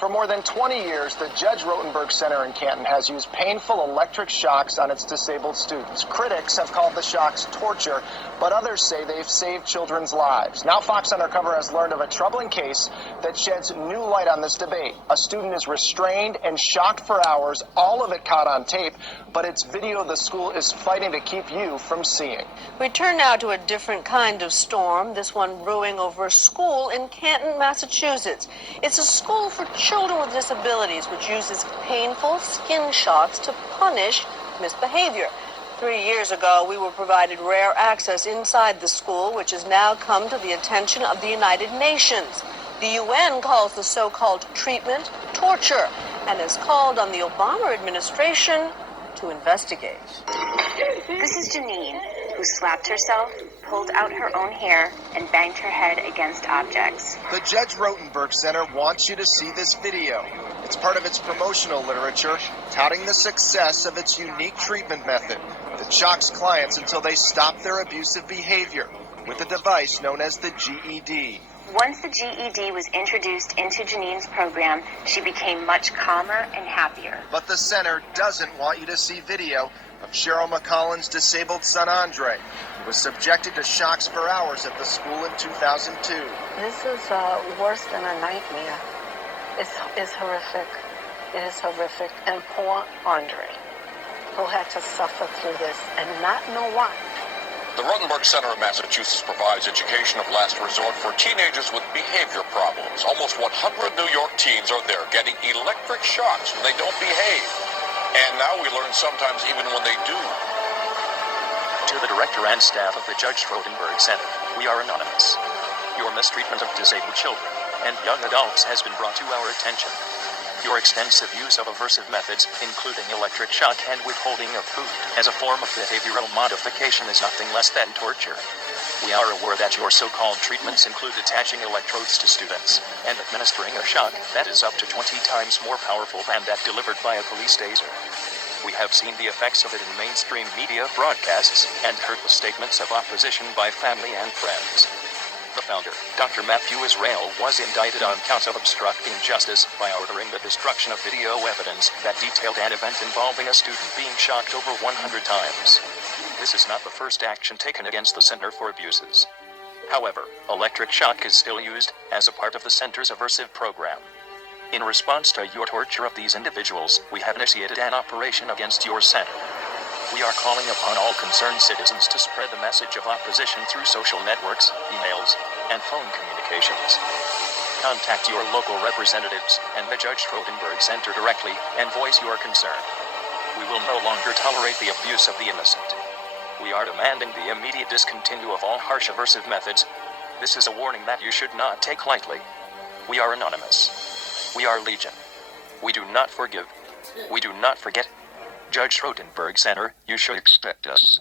For more than 20 years, the Judge Rotenberg Center in Canton has used painful electric shocks on its disabled students. Critics have called the shocks torture, but others say they've saved children's lives. Now Fox Undercover has learned of a troubling case that sheds new light on this debate. A student is restrained and shocked for hours, all of it caught on tape, but it's video the school is fighting to keep you from seeing. We turn now to a different kind of storm, this one brewing over a school in Canton, Massachusetts. It's a school for children with disabilities, which uses painful skin shots to punish misbehavior. 3 years ago, we were provided rare access inside the school, which has now come to the attention of the United Nations. The UN calls the so-called treatment torture and has called on the Obama administration to investigate. This is Janine, who slapped herself, pulled out her own hair, and banged her head against objects. The Judge Rotenberg Center wants you to see this video. It's part of its promotional literature, touting the success of its unique treatment method that shocks clients until they stop their abusive behavior with a device known as the GED. Once the GED was introduced into Janine's program, she became much calmer and happier. But the center doesn't want you to see video of Cheryl McCollin's disabled son Andre, who was subjected to shocks for hours at the school in 2002. This is worse than a nightmare. It's horrific. It is horrific. And poor Andre, who had to suffer through this and not know why. The Rotenberg Center of Massachusetts provides education of last resort for teenagers with behavior problems. Almost 100 New York teens are there getting electric shocks when they don't behave. And now we learn sometimes even when they do. To the director and staff of the Judge Rotenberg Center, we are anonymous. Your mistreatment of disabled children and young adults has been brought to our attention. Your extensive use of aversive methods, including electric shock and withholding of food, as a form of behavioral modification is nothing less than torture. We are aware that your so-called treatments include attaching electrodes to students and administering a shock that is up to 20 times more powerful than that delivered by a police taser. We have seen the effects of it in mainstream media broadcasts and heard the statements of opposition by family and friends. The founder, Dr. Matthew Israel, was indicted on counts of obstructing justice by ordering the destruction of video evidence that detailed an event involving a student being shocked over 100 times. This is not the first action taken against the Center for Abuses. However, electric shock is still used as a part of the center's aversive program. In response to your torture of these individuals, we have initiated an operation against your center. We are calling upon all concerned citizens to spread the message of opposition through social networks, emails, and phone communications. Contact your local representatives and the Judge Rotenberg Center directly and voice your concern. We will no longer tolerate the abuse of the innocent. We are demanding the immediate discontinue of all harsh aversive methods. This is a warning that you should not take lightly. We are anonymous. We are legion. We do not forgive. We do not forget. Judge Rotenberg Center, you should expect us.